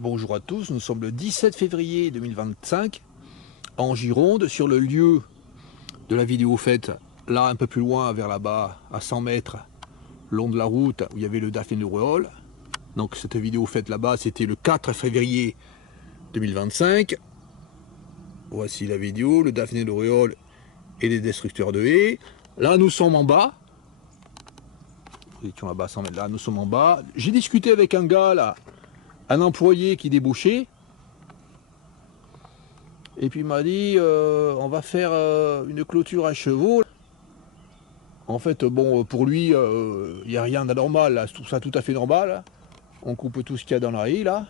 Bonjour à tous, nous sommes le 17 février 2025 en Gironde sur le lieu de la vidéo faite là un peu plus loin vers là-bas à 100 mètres long de la route où il y avait le daphné d'Auréole. Donc cette vidéo faite là-bas c'était le 4 février 2025. Voici la vidéo, le daphné d'Auréole et les destructeurs de haies. Là nous sommes en bas. Nous étions là-bas 100 mètres là, nous sommes en bas. J'ai discuté avec un gars là, un employé qui débauchait, et puis il m'a dit on va faire une clôture à chevaux. En fait, bon, pour lui, il n'y a rien d'anormal, là, je trouve ça tout à fait normal. On coupe tout ce qu'il y a dans la haie, là.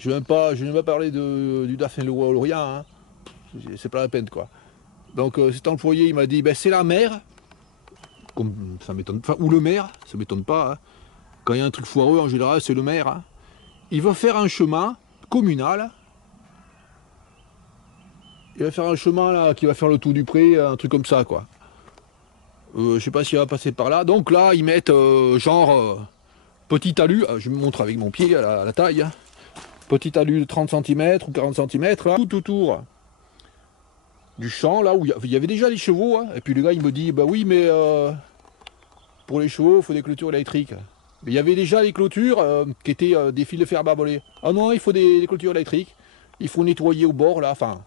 Je n'ai même pas parlé du daphné d'Auréole ou rien, hein. C'est pas la peine, quoi. Donc cet employé, il m'a dit, ben, c'est la mer, comme ça m'étonne pas, ou le maire, ça m'étonne pas, hein. Quand il y a un truc foireux, en général, c'est le maire, hein. Il va faire un chemin communal. Il va faire un chemin là qui va faire le tour du pré, un truc comme ça, quoi. Je sais pas s'il va passer par là. Donc là, ils mettent petit talus. Je me montre avec mon pied à la taille. Hein. Petit talus de 30 cm ou 40 cm, là, tout autour du champ, là où il y avait déjà les chevaux. Hein. Et puis le gars, il me dit, bah oui, mais pour les chevaux, il faut des clôtures électriques. Mais il y avait déjà les clôtures qui étaient des fils de fer barbelés. Ah non, il faut des clôtures électriques. Il faut nettoyer au bord, là, enfin...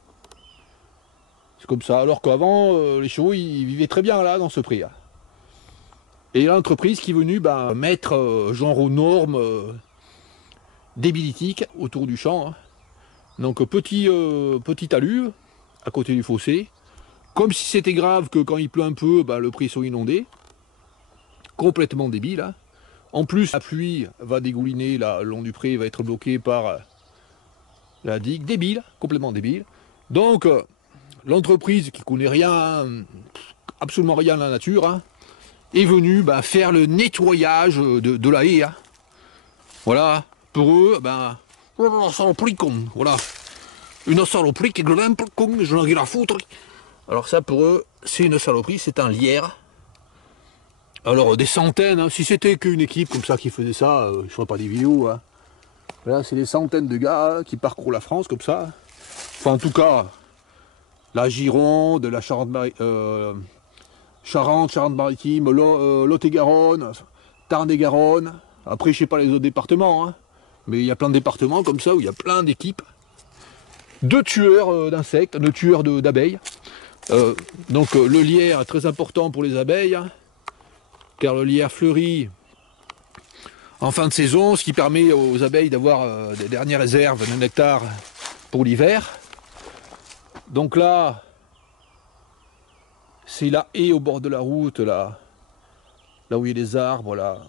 C'est comme ça, alors qu'avant, les chevaux, ils vivaient très bien là, dans ce pré. Et l'entreprise qui est venue mettre genre aux normes débilitiques autour du champ. Hein. Donc petit talus à côté du fossé. Comme si c'était grave que quand il pleut un peu, le pré soit inondé. Complètement débile. Hein. En plus, la pluie va dégouliner là, le long du pré, va être bloquée par la digue. Débile, complètement débile. Donc... l'entreprise qui connaît rien, absolument rien à la nature, hein, est venue faire le nettoyage de la haie. Hein. Voilà, pour eux, une saloperie con, voilà. Une saloperie qui est un peu con, je n'en ai rien à foutre. Alors ça pour eux, c'est une saloperie, c'est un lierre. Alors des centaines, hein, si c'était qu'une équipe comme ça qui faisait ça, je ne ferais pas des vidéos. Hein. Voilà, c'est des centaines de gars hein, qui parcourent la France comme ça. Enfin en tout cas... la Gironde, la Charente-Maritime, Lot-et-Garonne, Tarn-et-Garonne. Après, je sais pas les autres départements, hein, mais il y a plein de départements comme ça où il y a plein d'équipes de tueurs d'insectes, de tueurs d'abeilles. Donc le lierre est très important pour les abeilles, hein, car le lierre fleurit en fin de saison, ce qui permet aux abeilles d'avoir des dernières réserves de nectar pour l'hiver. Donc là, c'est la haie au bord de la route, là où il y a des arbres, là.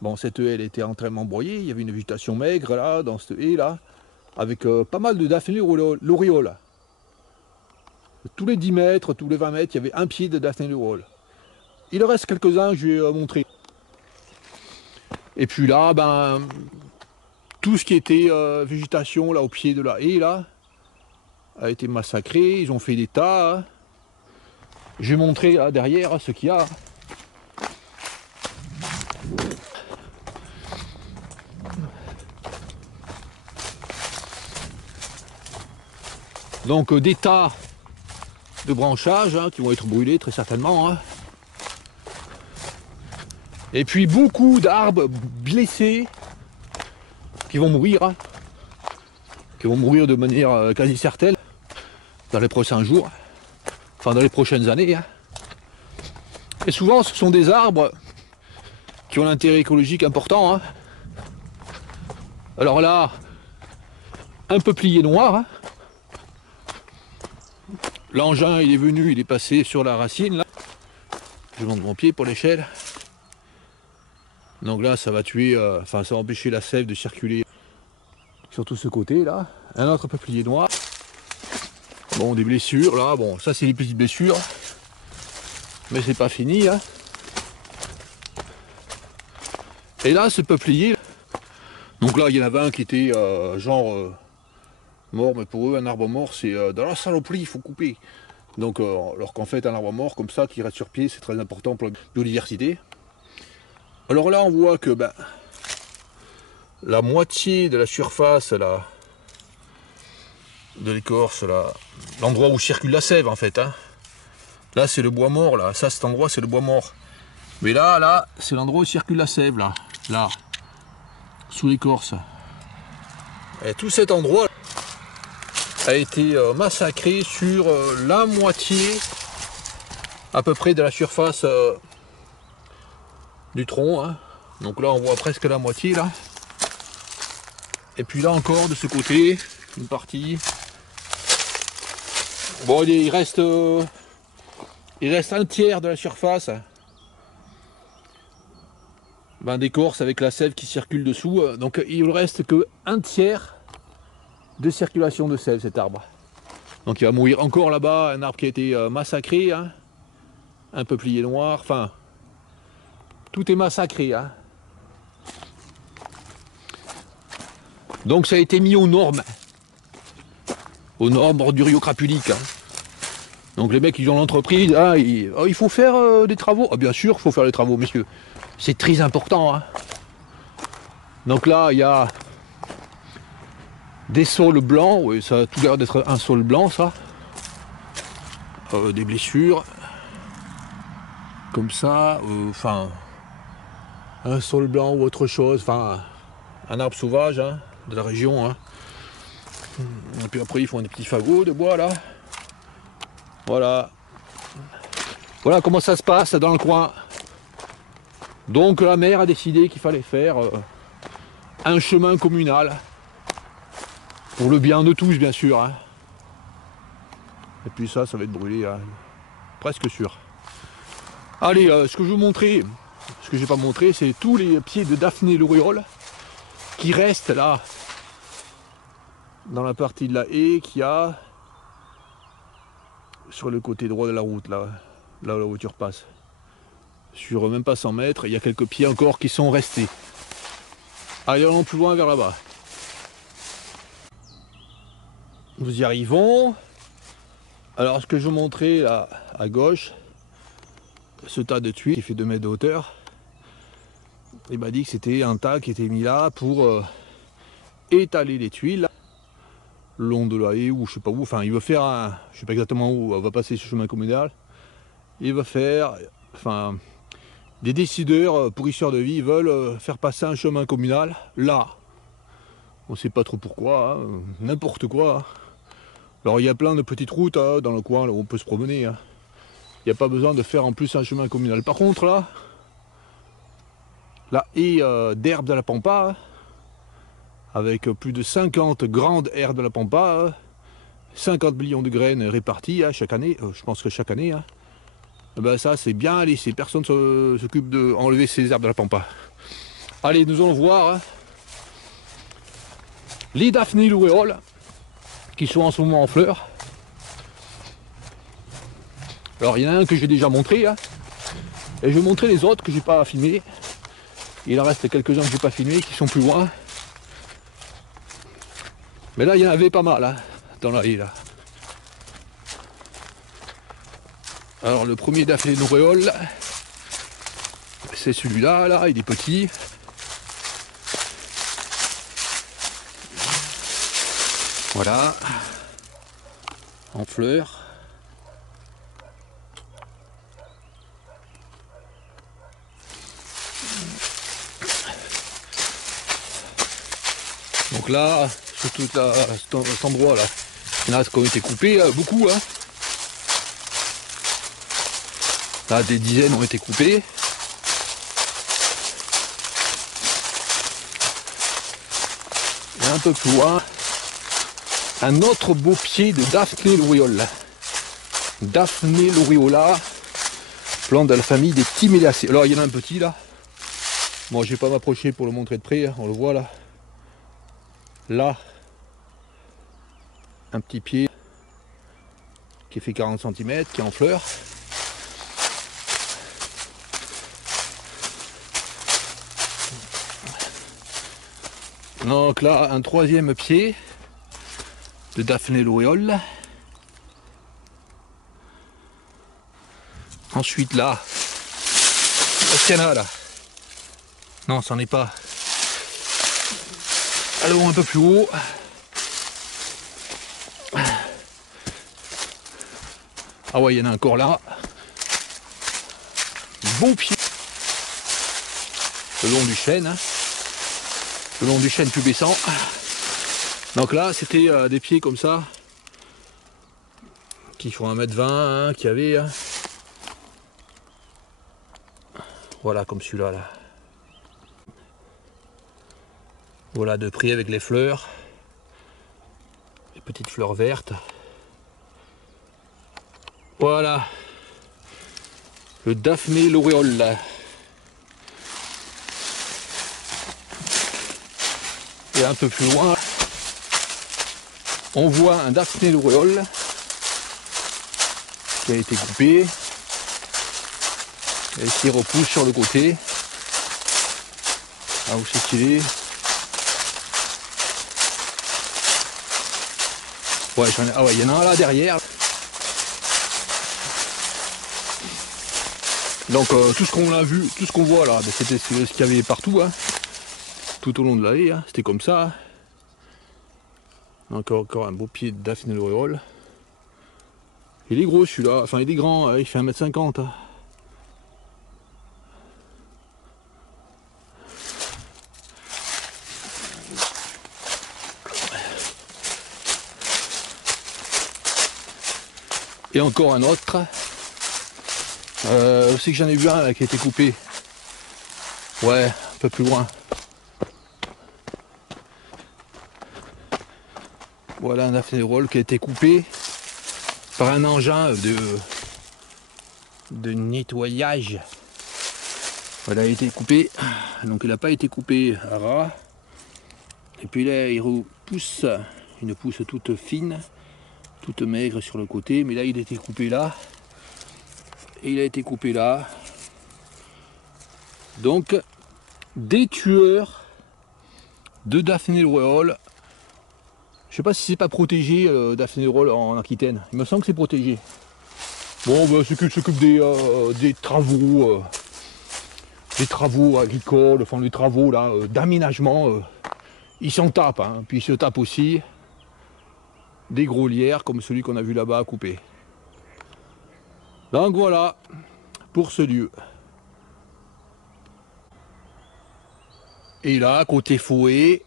Bon, cette haie, elle était entièrement broyée, il y avait une végétation maigre, là, dans cette haie, là, avec pas mal de daphné d'Auréole. Tous les 10 mètres, tous les 20 mètres, il y avait un pied de daphné d'Auréole. Il en reste quelques-uns, je vais montrer. Et puis là, tout ce qui était végétation, là, au pied de la haie, là, a été massacré, ils ont fait des tas. Hein. Je vais montrer là, derrière ce qu'il y a. Donc des tas de branchages hein, qui vont être brûlés très certainement. Hein. Et puis beaucoup d'arbres blessés qui vont mourir. Hein. Qui vont mourir de manière quasi certaine dans les prochains jours, enfin dans les prochaines années. Hein. Et souvent ce sont des arbres qui ont un intérêt écologique important. Hein. Alors là, un peuplier noir. Hein. L'engin il est venu, il est passé sur la racine. Là. Je monte mon pied pour l'échelle. Donc là ça va tuer, ça va empêcher la sève de circuler sur tout ce côté là. Un autre peuplier noir. Bon, des blessures là, bon, ça c'est des petites blessures, mais c'est pas fini. Hein. Et là, ce peuplier, donc là il y en avait un qui était mort, mais pour eux, un arbre mort c'est dans la saloperie, il faut couper. Donc, alors qu'en fait, un arbre mort comme ça qui reste sur pied, c'est très important pour la biodiversité. Alors là, on voit que la moitié de la surface là, de l'écorce, là, l'endroit où circule la sève en fait. Hein. Là c'est le bois mort, là, ça cet endroit c'est le bois mort. Mais là, c'est l'endroit où circule la sève, là, sous l'écorce. Et tout cet endroit a été massacré sur la moitié à peu près de la surface du tronc. Hein. Donc là on voit presque la moitié là. Et puis là encore de ce côté, une partie. Bon il reste un tiers de la surface d'écorce avec la sève qui circule dessous. Donc il ne reste que un tiers de circulation de sève cet arbre. Donc il va mourir encore là-bas, un arbre qui a été massacré, hein, un peuplier noir, enfin tout est massacré. Hein. Donc ça a été mis aux normes orduriocrapuliques. Hein. Donc les mecs ils ont l'entreprise, hein, il faut faire des travaux. Ah bien sûr il faut faire des travaux messieurs, c'est très important. Hein. Donc là il y a des sols blancs, oui ça a tout l'air d'être un sol blanc ça. Des blessures, comme ça, enfin un sol blanc ou autre chose, enfin un arbre sauvage hein, de la région. Hein. Et puis après ils font des petits fagots de bois là. Voilà. Voilà comment ça se passe dans le coin. Donc la maire a décidé qu'il fallait faire un chemin communal. Pour le bien de tous bien sûr. Hein. Et puis ça va être brûlé, hein. Presque sûr. Allez, ce que je vais vous montrer, ce que j'ai pas montré, c'est tous les pieds de Daphné lauréole qui restent là, dans la partie de la haie qu'il y a sur le côté droit de la route, là où la voiture passe. Sur même pas 100 mètres, il y a quelques pieds encore qui sont restés. Allez, allons plus loin vers là-bas. Nous y arrivons. Alors, ce que je vous montrais là, à gauche, ce tas de tuiles qui fait 2 mètres de hauteur, il m'a dit que c'était un tas qui était mis là pour étaler les tuiles le long de la haie ou je sais pas où. Enfin, il va faire un, je sais pas exactement où on va passer ce chemin communal. Il va faire, enfin, des décideurs pour Histoire de Vie veulent faire passer un chemin communal là. On sait pas trop pourquoi, hein, n'importe quoi. Hein. Alors il y a plein de petites routes hein, dans le coin là, où on peut se promener. Hein. Il n'y a pas besoin de faire en plus un chemin communal. Par contre là, la haie d'herbe de la pampa, hein, avec plus de 50 grandes aires de la pampa, 50 millions de graines réparties hein, chaque année, je pense que chaque année, hein, ben ça c'est bien laissé, personne ne s'occupe d'enlever ces herbes de la pampa. Allez, nous allons voir hein, les Daphné lauréole qui sont en ce moment en fleurs. Alors il y en a un que j'ai déjà montré, hein, et je vais montrer les autres que j'ai pas filmés. Il en reste quelques-uns que j'ai pas filmés qui sont plus loin. Mais là il y en avait pas mal hein, dans la haie là. Alors le premier Daphné lauréole, c'est celui-là, là, il est petit. Voilà, en fleurs. Donc là, sur tout cet endroit là, il y en a qui ont été coupés, beaucoup. Hein. Là, des dizaines ont été coupées. Et un peu plus loin, un autre beau pied de Daphné lauréole. Daphné laureola, plante de la famille des Timelaceae. Alors il y en a un petit là. Bon, je vais pas m'approcher pour le montrer de près, hein. On le voit là. Là, un petit pied qui fait 40 cm, qui est en fleurs. Donc là, un troisième pied de Daphné lauréole. Ensuite là, est-ce qu'il y en a là? Non, c'en est pas. Allons un peu plus haut. Ah ouais, il y en a encore là. Beau pied. Le long du chêne. Hein. Le long du chêne pubescent. Donc là, c'était des pieds comme ça. Qui font 1,20 m, hein, qui avait. Hein. Voilà, comme celui-là. Là. Voilà, de près avec les fleurs. Les petites fleurs vertes. Voilà. Le Daphné l'auréole. Et un peu plus loin, on voit un Daphné l'auréole qui a été coupé et qui repousse sur le côté. Ah, où c'est qu'il est? Ouais, ah ouais, il y en a un là derrière. Donc tout ce qu'on a vu, tout ce qu'on voit là, c'était ce qu'il y avait partout, hein, tout au long de l'allée, hein, c'était comme ça. Hein. Encore un beau pied de Daphné l'auréole. Il est gros celui-là, enfin il est grand, il fait 1,50 m. Hein. Et encore un autre. Aussi que j'en ai vu un là, qui a été coupé. Ouais, un peu plus loin. Voilà un Daphné l'auréole qui a été coupé par un engin de nettoyage. Voilà, il a été coupé. Donc il n'a pas été coupé à ras. Et puis là, il repousse une pousse toute fine, toute maigre sur le côté. Mais là, il a été coupé là. Et il a été coupé là. Donc, des tueurs de Daphné l'auréole. Je sais pas si c'est pas protégé, Daphné l'auréole en Aquitaine. Il me semble que c'est protégé. Bon, bah, c'est qu'il s'occupe des travaux agricoles, enfin des travaux là, d'aménagement. Il s'en tape, hein. Puis il se tape aussi des gros lierres comme celui qu'on a vu là-bas à couper. Donc voilà pour ce lieu. Et là, côté Fouet,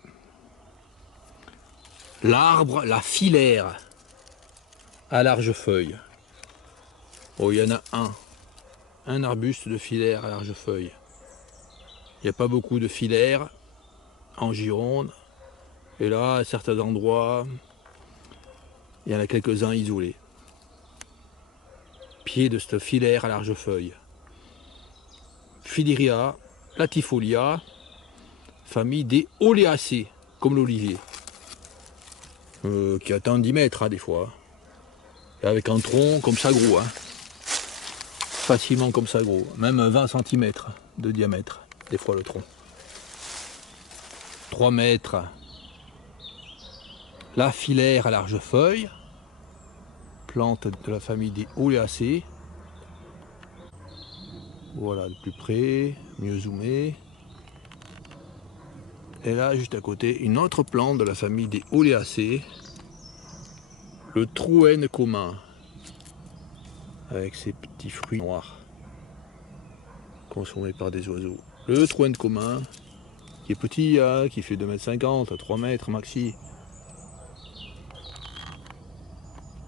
l'arbre, la filaire à large feuille. Oh, il y en a un arbuste de filaire à large feuille. Il n'y a pas beaucoup de filaires en Gironde. Et là, à certains endroits, il y en a quelques-uns isolés. Pied de cette filaire à large feuille. Filaria latifolia, famille des Oléacées, comme l'olivier. Qui atteint 10 mètres hein, des fois. Et avec un tronc comme ça gros. Hein. Facilement comme ça gros. Même 20 cm de diamètre, des fois le tronc. 3 mètres. La filaire à large feuille. Plante de la famille des Oléacées. Voilà, de plus près, mieux zoomé. Et là, juste à côté, une autre plante de la famille des Oléacées. Le Trouène commun. Avec ses petits fruits noirs. Consommés par des oiseaux. Le Trouène commun, qui est petit, hein, qui fait 2,50 m, 3 mètres maxi.